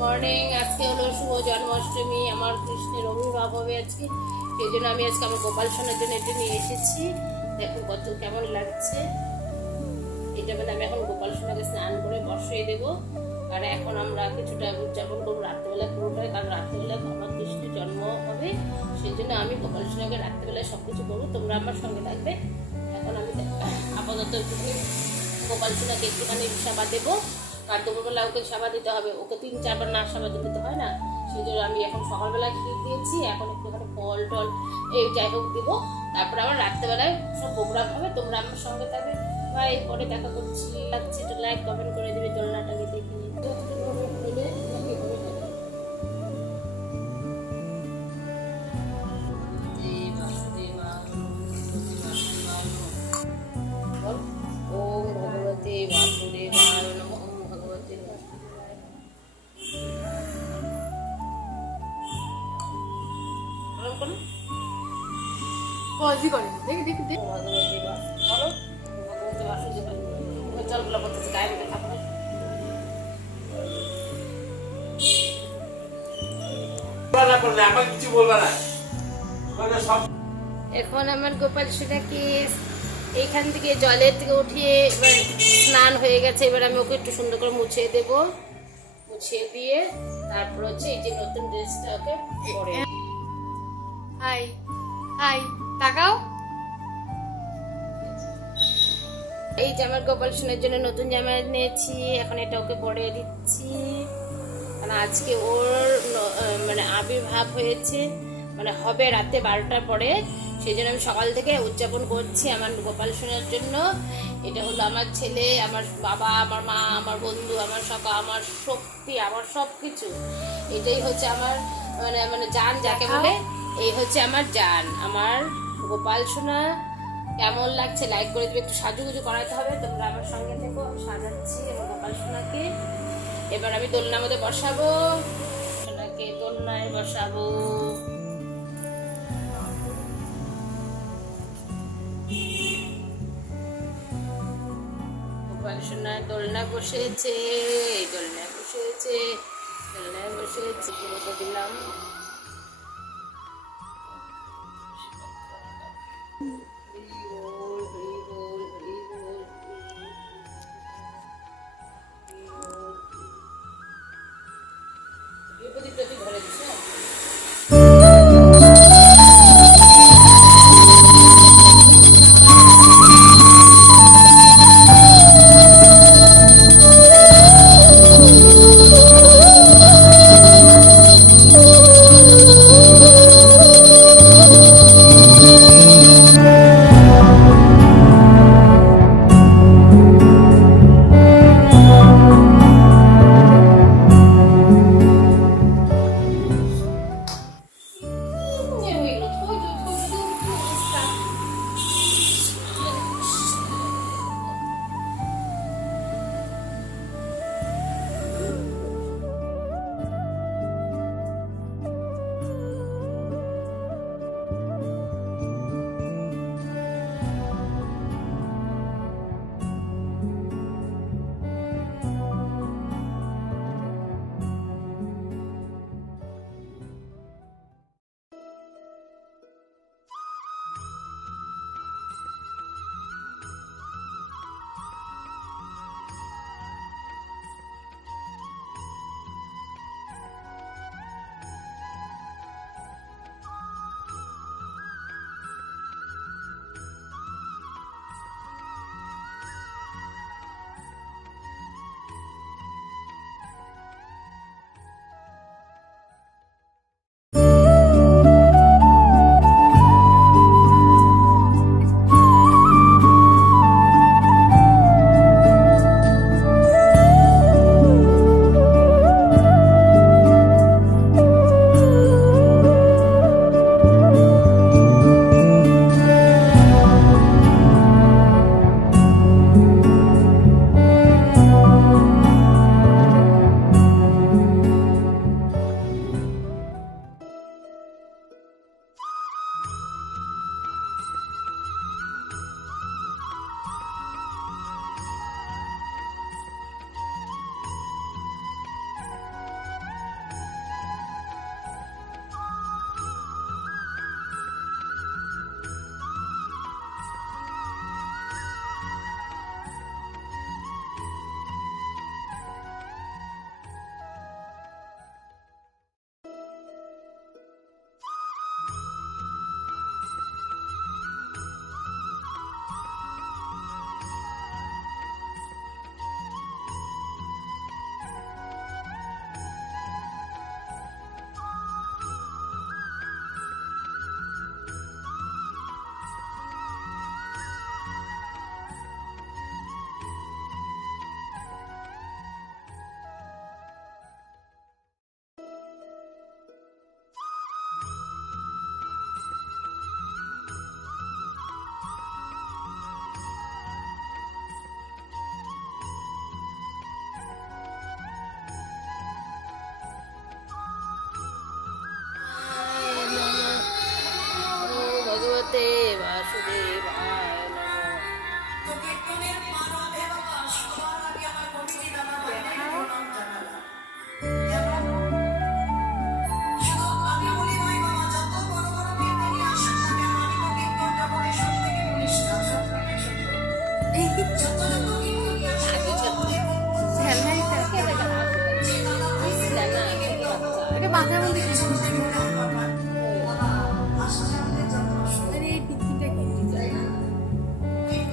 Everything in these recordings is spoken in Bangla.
মর্নিং আজকে হলো শুভ জন্মাষ্টমী, আমার কৃষ্ণের অভিভাব হবে আজকে। সেই জন্য আমি আজকে আমার গোপাল সোনার জন্য এটা নিয়ে এসেছি। দেখো কত কেমন লাগছে। এটা মানে আমি এখন গোপাল সোনাকে স্নান করে বসিয়ে দেবো। আর এখন আমরা কিছুটা উদযাপন করব রাত্রেবেলা পুরোটাই, কারণ রাত্রেবেলা আমার কৃষ্ণের জন্ম হবে। সেই জন্য আমি গোপাল সোনাকে রাত্রেবেলায় সব কিছু করব। তোমরা আমার সঙ্গে থাকবে। এখন আমি আপাতত গোপাল সোনাকে একটুখানি সেবা দেবো। আর দুপুরবেলা ওকে সাবা দিতে হবে। ওকে তিন চারবার না সাবা দিতে হয় না? সেই জন্য আমি এখন সকালবেলা ঘি দিয়েছি। এখন একটুখানি ফল টল এই যাই হোক দেবো। তারপর আবার রাত্রেবেলায় সব প্রোগ্রাম হবে। তোমরা আমার সঙ্গে থাকবে। বা এরপরে দেখা করছি। লাগছে একটু লাইক কমেন্ট পজি করে দেখি দেখি জলগুলো গায়ে এখন আমার গোপাল সোনাকে এইখান থেকে জলের থেকে উঠিয়ে এবার স্নান হয়ে গেছে এবার আমি ওকে একটু সুন্দর করে মুছিয়ে দেব। মুছিয়ে দিয়ে তারপর হচ্ছে এই যে নতুন ড্রেসটা ওকে পরে হাই হাই তাকাও। এই যে আমার গোপাল সোনার জন্য নতুন জামা নিয়েছি এখন এটা ওকে পরে দিচ্ছি। কারণ আজকে ওর মানে আবির্ভাব হয়েছে মানে হবে রাতে বারোটার পরে। সেই জন্য আমি সকাল থেকে উদযাপন করছি আমার গোপাল সোনার জন্য। এটা হলো আমার ছেলে আমার বাবা আমার মা আমার বন্ধু আমার সকা আমার শক্তি আমার সব কিছু এটাই হচ্ছে আমার মানে মানে যান যাকে বলে। এই হচ্ছে আমার জান। আমার গোপাল সোনা, কেমন লাগছে? লাইক করে দিবে, একটু সাজুগুজু করাতে হবে। তোমরা আমার সঙ্গে থেকো সাজাচ্ছি আমার গোপাল সোনাকে। এবার আমি দোলনার মধ্যে বসাবো। সোনাকে দোলনায় বসাবো। গোপাল দোলনা বসেছে, এই দোলনায় বসেছে দোলনায় বসেছে। দিলাম।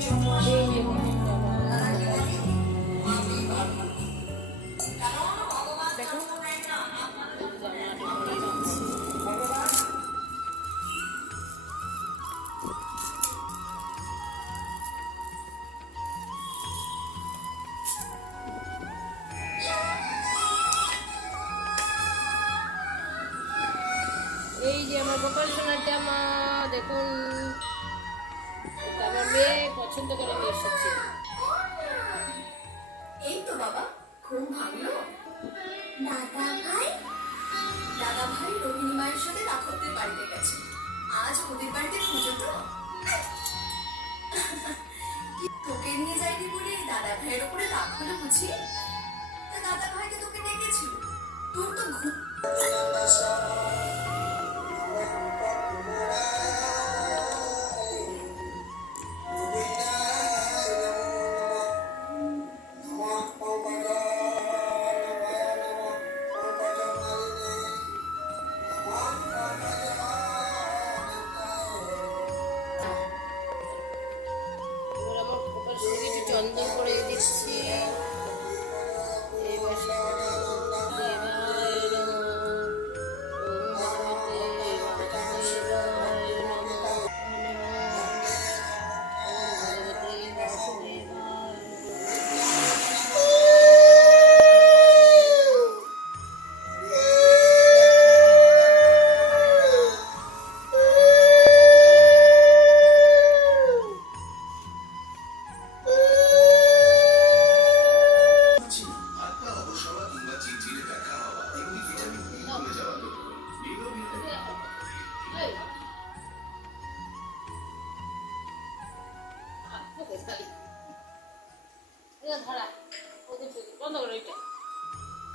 এই যে আমার গোপাল সোনার জামা দেখুন। এটা পছন্দ করে নিয়ে এসেছে। এই তো বাবা ঘুম ভাঙলো দাদা ভাই? দাদা ভাই রোহিণী মায়ের সাথে রাখতে বাড়িতে গেছে।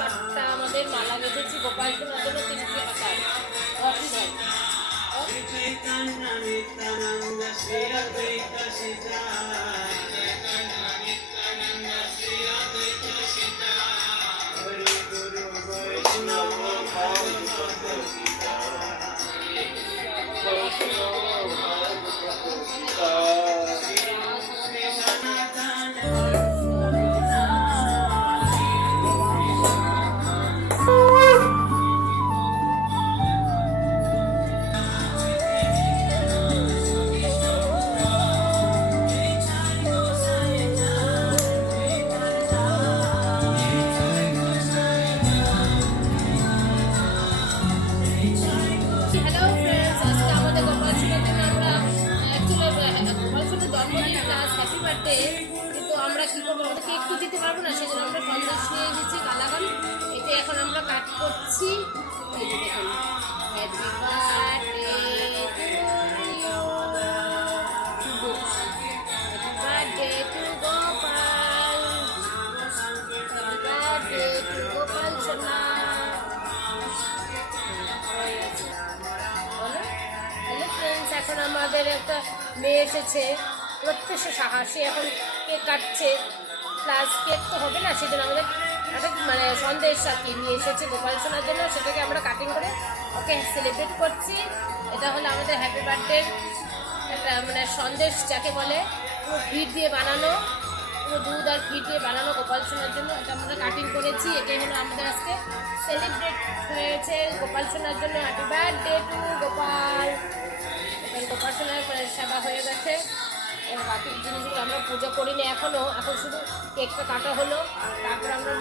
একটা আমাদের মালা বেঁধেছি গোপাল সোনার জন্য ধরছি ধর হ্যালো প্রত্যেক হাসি এখন কেক কাটছে? প্লাস কেক তো হবে না, সেজন্য আমাদের একটা মানে সন্দেশ কি নিয়ে এসেছে গোপাল সোনার জন্য। সেটাকে আমরা কাটিং করে ওকে সেলিব্রেট করছি। এটা হলো আমাদের হ্যাপি বার্থডে একটা মানে সন্দেশ যাকে বলে, পুরো ঘি দিয়ে বানানো, পুরো দুধ আর ঘি দিয়ে বানানো গোপাল সোনার জন্য। এটা আমরা কাটিং করেছি। এটাই হলো আমাদের আজকে সেলিব্রেট হয়েছে গোপাল সোনার জন্য। Happy birthday to Gopal Gopal সোনার মানে সেবা হয়ে গেছে। বাকি জিনিসগুলো আমরা পুজো করিনি এখনও এখন শুধু কেকটা কাটা হলো তারপর আমরা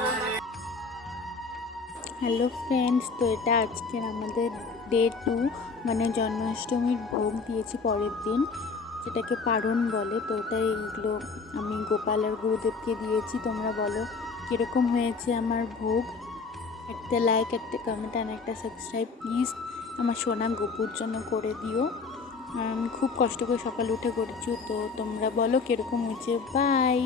হ্যালো ফ্রেন্ডস, তো এটা আজকের আমাদের ডে টু মানে জন্মাষ্টমীর ভোগ দিয়েছি পরের দিন, যেটাকে পারণ বলে। তো ওটা এইগুলো আমি গোপাল আর গুরুদেবকে দিয়েছি, তোমরা বলো কীরকম হয়েছে আমার ভোগ। একটা লাইক একটা কমেন্ট আর একটা সাবস্ক্রাইব প্লিজ আমার সোনা গোপুর জন্য করে দিও। খুব কষ্ট করে সকালে উঠে করছি তো তোমরা বলো কীরকম হয়েছে? বাই